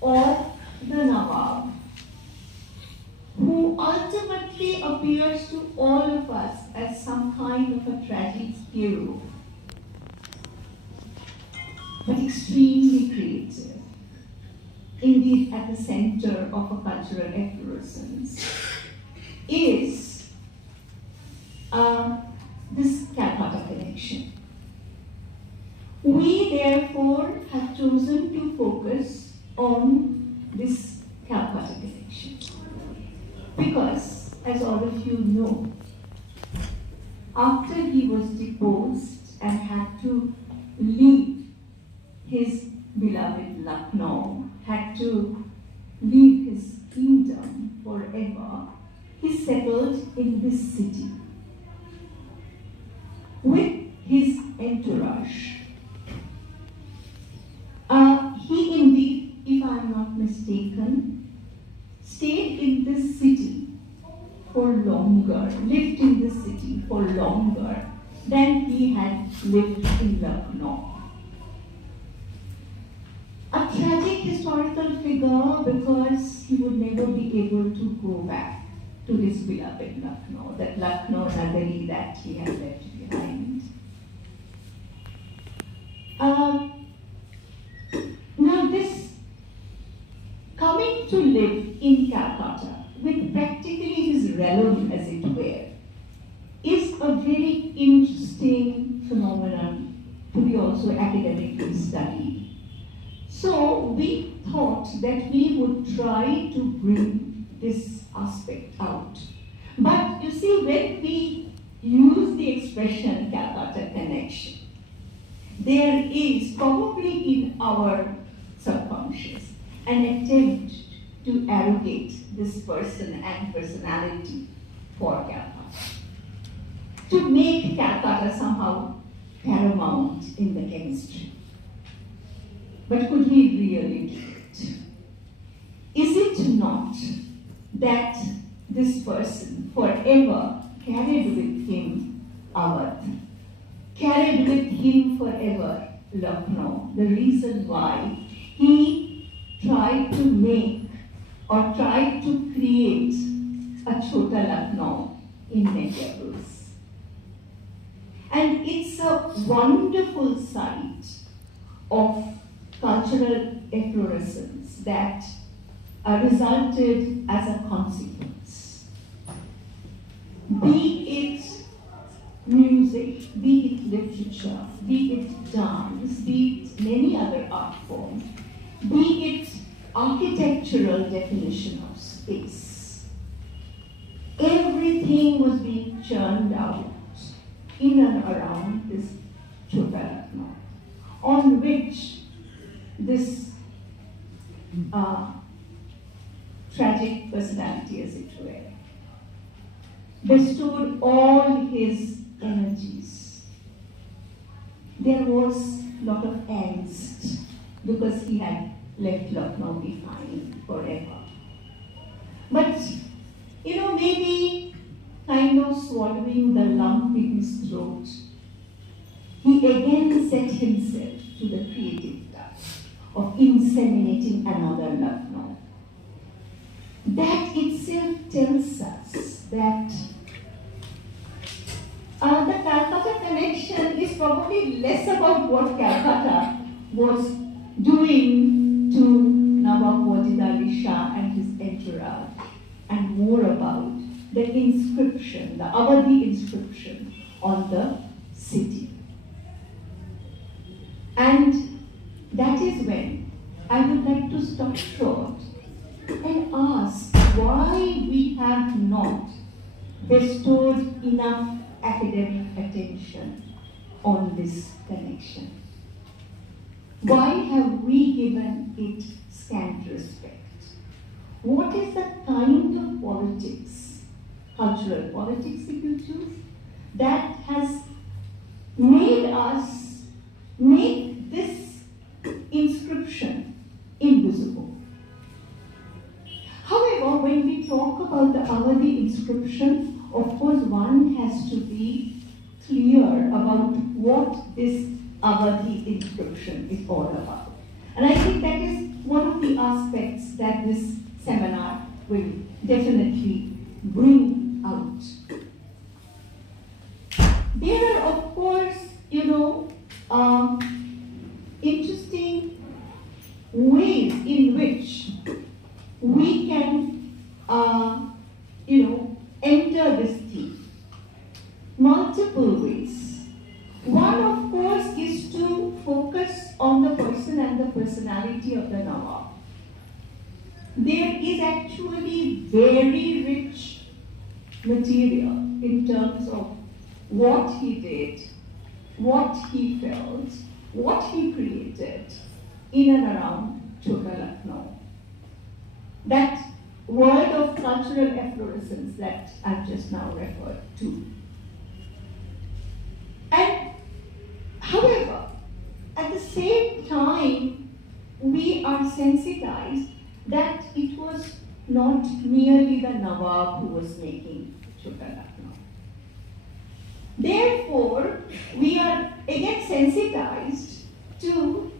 or the Nawab, who ultimately appears to all of us as some kind of a tragic hero, but extremely creative, indeed at the center of a cultural efflorescence, is this Calcutta connection. We therefore have chosen to focus on this Calcutta connection because, as all of you know, after he was deposed and had to leave his beloved Lucknow, had to leave his kingdom forever, he settled in this city with his entourage. He indeed, if I am not mistaken, stayed in this city for longer, lived in this city for longer than he had lived in Lucknow. A tragic historical figure because he would never be able to go back to his beloved Lucknow, that Lucknow Nagari that he had left behind. Now this coming to live in Calcutta with practically his realm, as it were, is a very interesting phenomenon to be also academically studied. So we thought that we would try to bring this aspect out. But you see, when we use the expression Calcutta connection, there is probably in our subconscious an attempt to arrogate this person and personality for Calcutta, to make Calcutta somehow paramount in the chemistry. But could we really do it? Is it not that this person forever carried with him Awadh, carried with him forever Lucknow, the reason why he tried to make or tried to create a Chota Lucknow in Mediapolis. And it's a wonderful sight of cultural efflorescence that resulted as a consequence. Be it music, be it literature, be it dance, be it many other art forms, be it architectural definition of space. Everything was being churned out in and around this Chota Lucknow, on which this tragic personality, as it were, bestowed all his energies. There was a lot of angst because he had left Lucknow behind forever. But, you know, maybe kind of swallowing the lump in his throat, he again set himself to the creative task of inseminating another Lucknow. That itself tells us that the Calcutta connection is probably less about what Calcutta was doing to Nawab Wajid Ali Shah and his entourage, and more about the inscription, the Awadhi inscription on the city. And that is when I would like to stop short and ask why we have not bestowed enough academic attention on this connection. Why have we given it scant respect? What is the kind of politics, cultural politics if you choose, that has made us make this inscription invisible? However, when we talk about the Awadhi inscription, of course one has to be clear about what this Awadhi inscription is all about. And I think that is one of the aspects that this seminar will definitely bring out. There are, of course, interesting ways in which we can, enter this theme. Multiple ways. One, of course, is to focus on the person and the personality of the Nawab. There is actually very rich material in terms of what he did, what he felt, what he created in and around Chota Lucknow. That world of cultural efflorescence that I've just now referred to. And however, at the same time, we are sensitized that it was not merely the Nawab who was making Chota Lucknow. Therefore, we are again sensitized to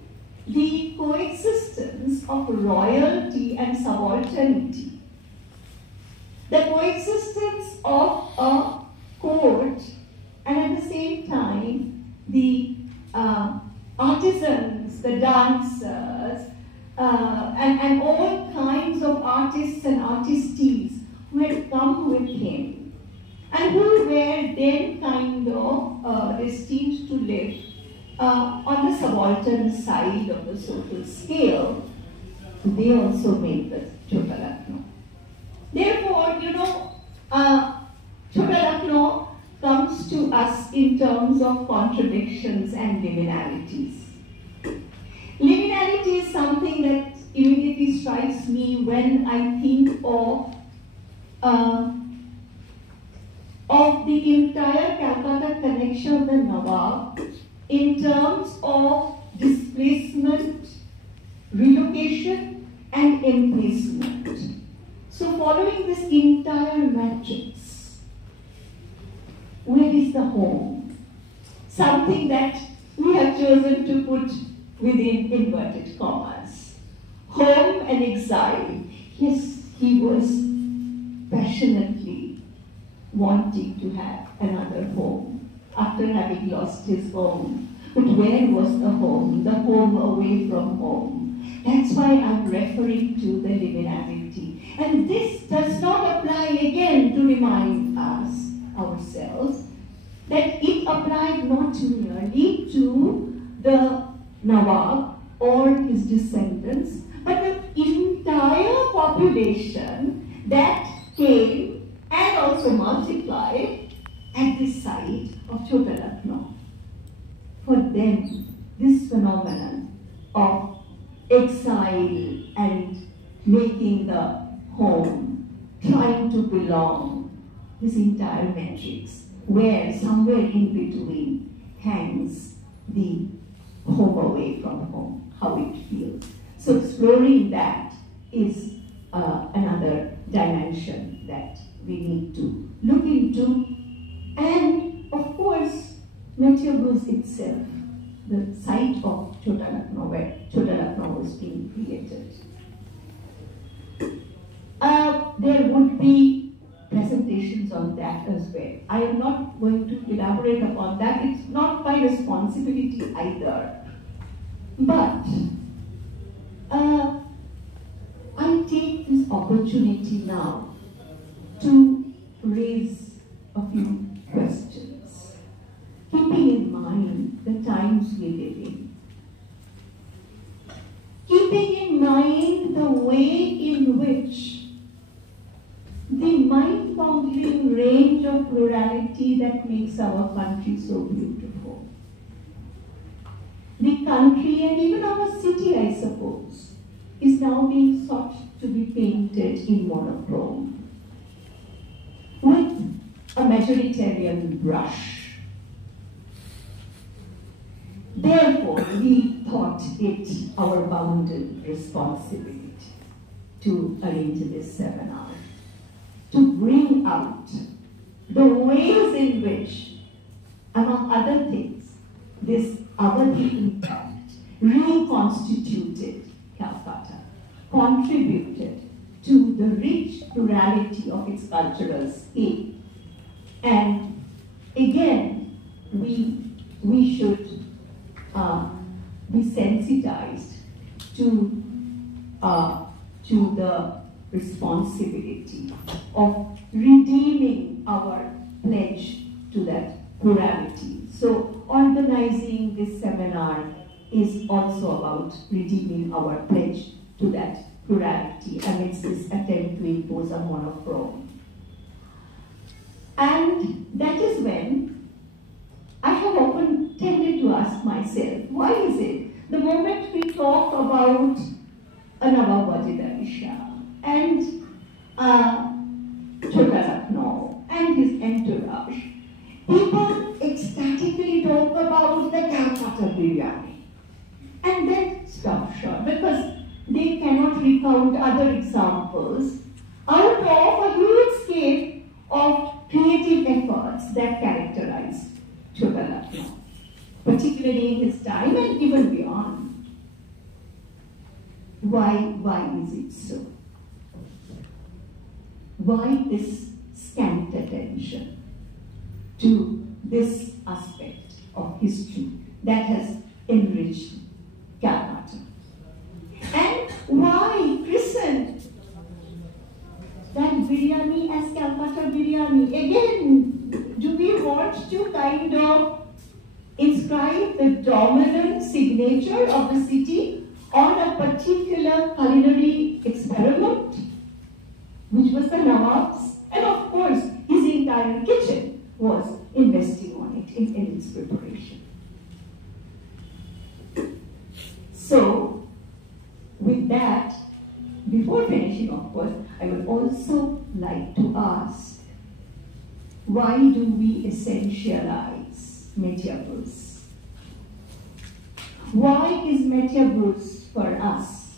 the coexistence of royalty and subalternity. The coexistence of a court and at the same time the artisans, the dancers, and all kinds of artists and artistes who had come with him and who were then kind of destined to live on the subaltern side of the social scale. They also made the Chota Lucknow. Therefore, Chota Lucknow comes to us in terms of contradictions and liminalities. Liminality is something that immediately strikes me when I think of the entire Calcutta connection of the Nawab in terms of displacement, relocation, and emplacement. So following this entire matrix, where is the home? Something that we have chosen to put within inverted commas. Home and exile. Yes, he was passionately wanting to have another home after having lost his home. But where was the home? The home away from home. That's why I'm referring to the liminality. And this does not apply again to remind us, ourselves, that it applied not merely to the Nawab or his descendants, but the entire population that came and also multiplied at the site of Chota Lucknow. For them, this phenomenon of exile and making the home, trying to belong, this entire matrix, where somewhere in between hangs the home away from home, how it feels. So exploring that is another dimension that we need to look into. And of course, Meteorus itself, the site of Chota Lucknow, where Chota Lucknow was being created. There would be presentations on that as well. I am not going to elaborate upon that. It's not my responsibility either. But I take this opportunity now to raise a few questions, keeping in mind the times we live in. Keeping in mind the way in which the mind-boggling range of plurality that makes our country so beautiful. The country and even our city, I suppose, is now being sought to be painted in monochrome with a majoritarian brush. Therefore, we thought it our bounden responsibility to arrange this seminar, to bring out the ways in which, among other things, this Awadhi impact reconstituted Calcutta, contributed to the rich plurality of its cultural scape. And again, we should be sensitized to the responsibility of redeeming our pledge to that plurality. So organizing this seminar is also about redeeming our pledge to that plurality amidst this attempt to impose a monochrome. And that is when I have often tended to ask myself, why is it the moment we talk about Nawab Shah and Chota Lucknow and his entourage, people ecstatically talk about the Calcutta biryani and then stop short because they cannot recount other examples out of a huge scale of creative efforts that characterized Chota Lucknow, particularly in his time and even beyond. Why is it so? Why this scant attention to this aspect of history that has enriched Calcutta? And why christen that biryani as Calcutta biryani? Again, do we want to kind of inscribe the dominant signature of the city on a particular culinary experiment, which was the Nawab's? And of course, his entire kitchen was investing on it in its preparation. So, with that, before finishing, of course, I would also like to ask, why do we essentialize Meteorburgs? Why is Meteorburgs for us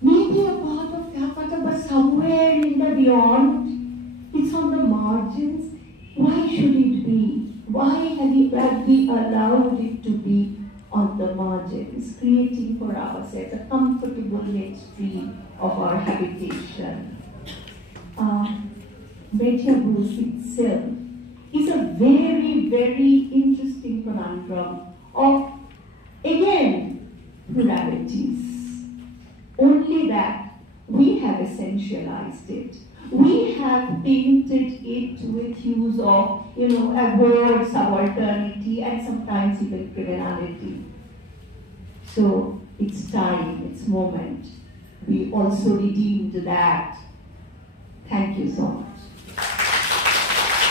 maybe a part of Calcutta, but somewhere in the beyond, it's on the margins? Why should it be? Why have we allowed it to be on the margins, creating for ourselves a comfortable mainstream of our habitation? Meteorburgs itself is a very, very interesting conundrum of, again, pluralities. Only that we have essentialized it. We have painted it with hues of, abhorred subalternity and sometimes even criminality. So it's time, it's moment. We also redeemed that